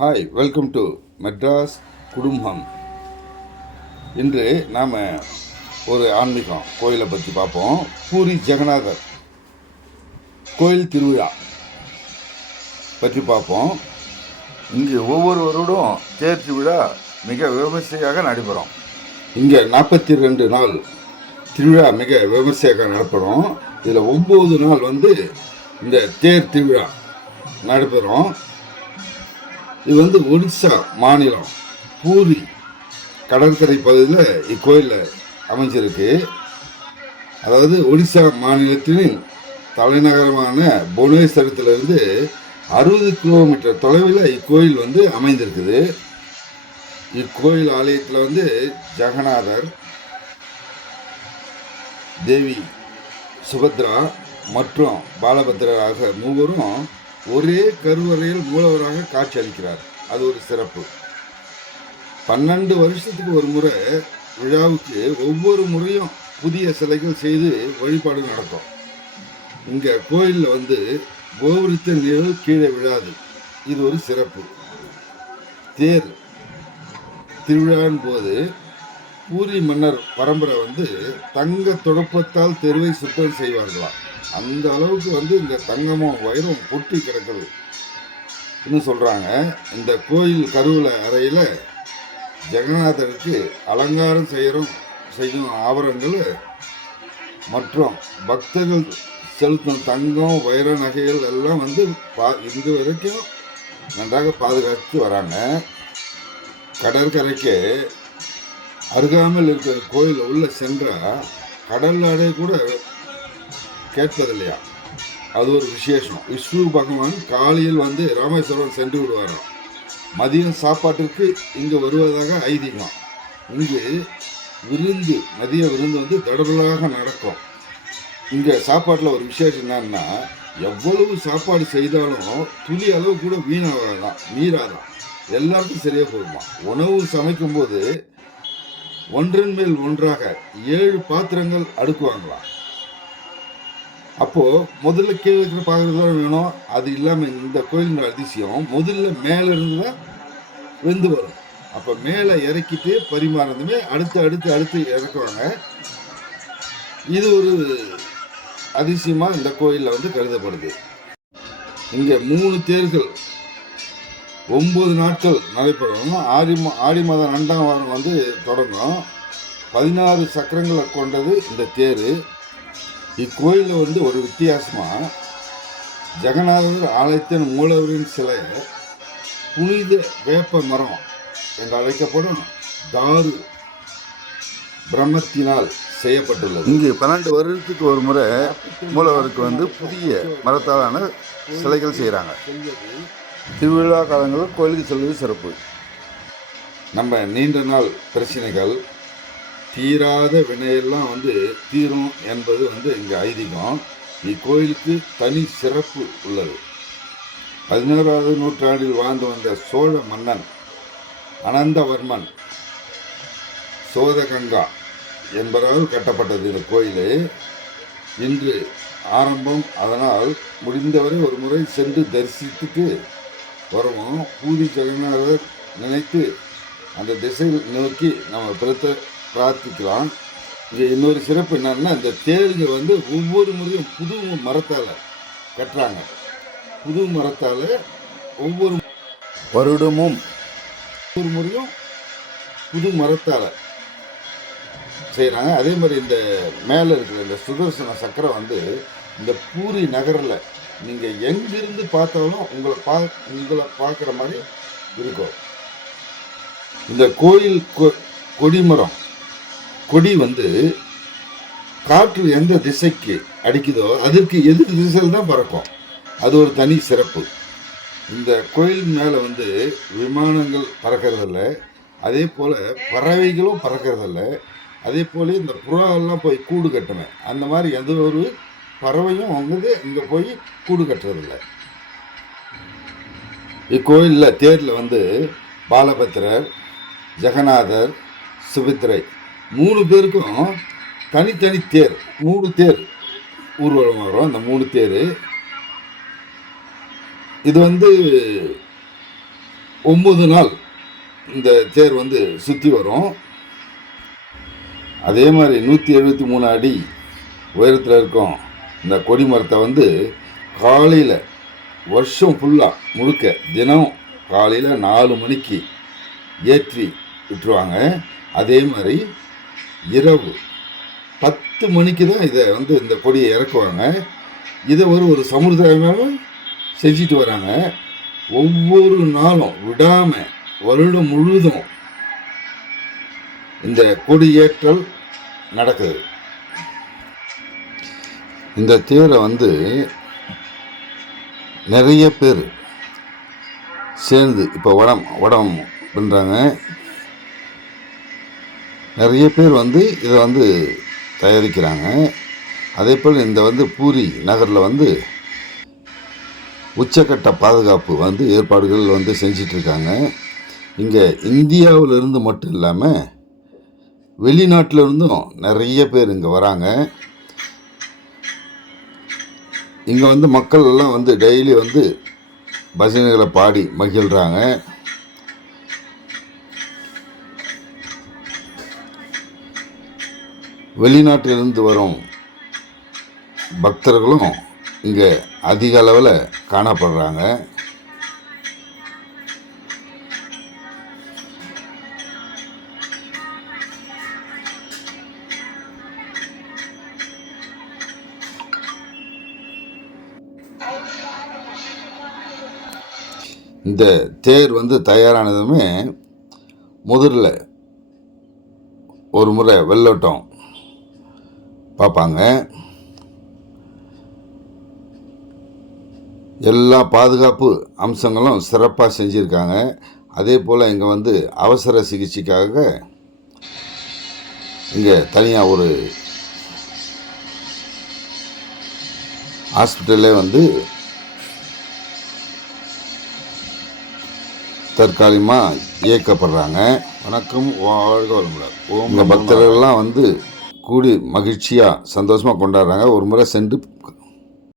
Hi, welcome to Madras குடும்பம். இன்று நாம் ஒரு ஆன்மீகம் கோயிலை பற்றி பார்ப்போம். பூரி ஜெகநாதர் கோயில் திருவிழா பற்றி பார்ப்போம். இங்கு ஒவ்வொரு வருடம் தேர் திருவிழா மிக விமர்சையாக நடைபெறும். இங்கே 42 நாள் திருவிழா மிக விமர்சையாக நடைபெறும். இதில் 9 நாள் இந்த தேர் திருவிழா நடைபெறும். இது ஒடிசா மாநிலம் பூரி கடற்கரை பகுதியில் இக்கோயிலில் அமைஞ்சிருக்கு. அதாவது ஒடிசா மாநிலத்தின் தலைநகரமான புவனேஸ்வரத்திலிருந்து 60 கிலோமீட்டர் தொலைவில் இக்கோயில் அமைந்திருக்குது. இக்கோயில் ஆலயத்தில் ஜெகநாதர், தேவி சுபத்ரா மற்றும் பாலபத்ரர் ஆகிய மூவரும் ஒரே கருவறையில் மூலவராக காட்சி அளிக்கிறார். அது ஒரு சிறப்பு. 12 வருஷத்துக்கு ஒரு முறை விழாவுக்கு ஒவ்வொரு முறையும் புதிய சிலைகள் செய்து வழிபாடு நடக்கும். இங்கே கோயிலில் கோபுரத்தின் நிழல் கீழே விழாது. இது ஒரு சிறப்பு. தேர் திருவிழாவின் போது பூரி மன்னர் பரம்பரை தங்க துடப்பத்தால் தெருவை சுத்தம் செய்வார்களாம். அந்த அளவுக்கு இந்த தங்கமும் வைரம் பொட்டி கிடக்குது இன்னும் சொல்கிறாங்க. இந்த கோயில் கருவூல அறையில் ஜெகநாதருக்கு அலங்காரம் செய்யும் ஆபரணங்கள் மற்றும் பக்தர்கள் செலுத்தும் தங்கம் வைர நகைகள் எல்லாம் இன்று வரைக்கும் நன்றாக பாதுகாத்து வராங்க. கடற்கரைக்கு அருகாமல் இருக்கிற கோயில் உள்ள சென்றால் கடல் அடை கூட கேட்பதில்லையா. அது ஒரு விசேஷம். விஷ்ணு பகவான் காலையில் ராமேஸ்வரம் சென்று விடுவாராம். மதியம் சாப்பாட்டுக்கு இங்கே வருவதாக ஐதீகம். இங்கு மதிய விருந்து தடபலாக நடக்கும். இங்கே சாப்பாட்டில் ஒரு விசேஷம் என்னன்னா, எவ்வளவு சாப்பாடு செய்தாலும் துளி அளவு கூட வீணாகாதான், மீறாதான், எல்லாருக்கும் சரியாக போகுமா. உணவு சமைக்கும்போது ஒன்றன் மேல் ஒன்றாக 7 பாத்திரங்கள் அடுக்குவாங்களாம். அப்போது முதல்ல கீழே இருக்கிற பார்க்குறது தான் வேணும். அது இல்லாமல் இந்த கோயிலின் அதிசயம் முதல்ல மேலே இருந்து தான் வெந்து வரும். அப்போ மேலே இறக்கிட்டு பரிமாறதுமே அடுத்து இறக்குவாங்க. இது ஒரு அதிசயமாக இந்த கோயிலில் கருதப்படுது. இங்கே 3 தேர்கள் 9 நாட்கள் நடைபெறும். ஆடி மாதம் 2ஆம் வாரம் தொடங்கும். 16 சக்கரங்களை கொண்டது இந்த தேர். இக்கோயிலில் ஒரு வித்தியாசமாக ஜெகநாதர் ஆலயத்தின் மூலவரின் சிலை புனித வேப்ப மரம் என்று அழைக்கப்படும் தாரு பிரம்மத்தினால் செய்யப்பட்டுள்ளது. இங்கு 12 வருடத்துக்கு ஒரு முறை மூலவருக்கு புதிய மரத்தாலான சிலைகள் செய்கிறாங்க. திருவிழா காலங்களில் கோயிலுக்கு செல்வது சிறப்பு. நம்ம நீண்ட நாள் பிரச்சனைகள், தீராத வினையெல்லாம் தீரும் என்பது இங்கே ஐதீகம். இக்கோயிலுக்கு தனி சிறப்பு உள்ளது. 11ஆவது நூற்றாண்டில் வாழ்ந்து வந்த சோழ மன்னன் அனந்தவர்மன் சோதகங்கா என்பவரால் கட்டப்பட்டது இந்த கோயில். இன்று ஆரம்பம். அதனால் முடிந்தவரை ஒரு முறை சென்று தரிசித்துக்கு வருவோம். பூரி ஜெகநாதர் நினைத்து அந்த திசையில் நோக்கி நம்ம பிரார்த்திக்கலாம். இங்கே இன்னொரு சிறப்பு என்னன்னா, இந்த தேருங்க ஒவ்வொரு முறையும் புது மரத்தால் கட்டுறாங்க. புது மரத்தால் ஒவ்வொரு வருடமும் ஒவ்வொரு முறையும் புது மரத்தால் செய்கிறாங்க. அதே மாதிரி இந்த மேலே இருக்கிற இந்த சுதர்சன சக்கரம் இந்த பூரி நகரில் நீங்கள் எங்கிருந்து பார்த்தாலும் உங்களை பார்க்குற மாதிரி இருக்கும். இந்த கோயில் கொடிமரம் கொடி காற்று எந்த திசைக்கு அடிக்குதோ அதற்கு எதிர் திசையில் தான் பறக்கும். அது ஒரு தனி சிறப்பு. இந்த கோயில் மேலே விமானங்கள் பறக்கிறதில்ல, அதே போல் பறவைகளும் பறக்கிறதில்ல. அதே போல் இந்த புறாவெல்லாம் போய் கூடு கட்டுவேன், அந்த மாதிரி எந்த ஒரு பறவையும் இங்கே போய் கூடு கட்டுறதில்லை. இக்கோயிலில் தேரில் பாலபத்ரர், ஜெகநாதர், சுபத்ரை 3 பேருக்கும் தனித்தனி தேர், 3 தேர் ஊர்வலம் வரும். அந்த 3 தேர் இது 9 நாள் இந்த தேர் வந்து சுற்றி வரும். அதே மாதிரி 173 அடி உயரத்தில் இருக்கும் இந்த கொடிமரத்தை வந்து காலையில் வருஷம் ஃபுல்லாக முழுக்க தினம் காலையில் 4 மணிக்கு ஏற்றி விட்டுருவாங்க. அதே மாதிரி இரவு 10 மணிக்கு தான் இதை வந்து இந்த கொடியை இறக்குவாங்க. இதை ஒரு சமுதாயமாக செஞ்சுட்டு வராங்க. ஒவ்வொரு நாளும் விடாமல் வருடம் முழுவதும் இந்த கொடியேற்றல் நடக்குது. இந்த தேரை வந்து நிறைய பேர் சேர்ந்து இப்போ வடம் பண்ணுறாங்க. நிறைய பேர் வந்து இதை வந்து தயாரிக்கிறாங்க. அதே போல் இந்த வந்து பூரி நகரில் வந்து உச்சக்கட்ட பாதுகாப்பு வந்து ஏற்பாடுகள் வந்து செஞ்சிட்ருக்காங்க. இங்கே இந்தியாவிலிருந்து மட்டும் இல்லாமல் வெளிநாட்டில் இருந்தும் நிறைய பேர் இங்கே வராங்க. இங்கே வந்து மக்கள் எல்லாம் வந்து டெய்லி வந்து பஜனைகளை பாடி மகிழ்கிறாங்க. வெளிநாட்டிலிருந்து வரும் பக்தர்களும் இங்கே அதிக அளவில் காணப்படுறாங்க. இந்த தேர் வந்து தயாரானதுமே முதல்ல ஒரு முறை வெள்ளோட்டம் பார்ப்பாங்க. எல்லா பாதுகாப்பு அம்சங்களும் சிறப்பாக செஞ்சுருக்காங்க. அதே போல் இங்கே வந்து அவசர சிகிச்சைக்காக இங்கே தனியாக ஒரு ஹாஸ்பிட்டலே வந்து தற்காலிகமாக இயக்கப்படுறாங்க. வணக்கம், வாழ்க வளமுடன். உங்கள் பக்தர்கள்லாம் வந்து கூடி மகிழ்ச்சியாக சந்தோஷமாக கொண்டாடுறாங்க. ஒரு முறை சென்று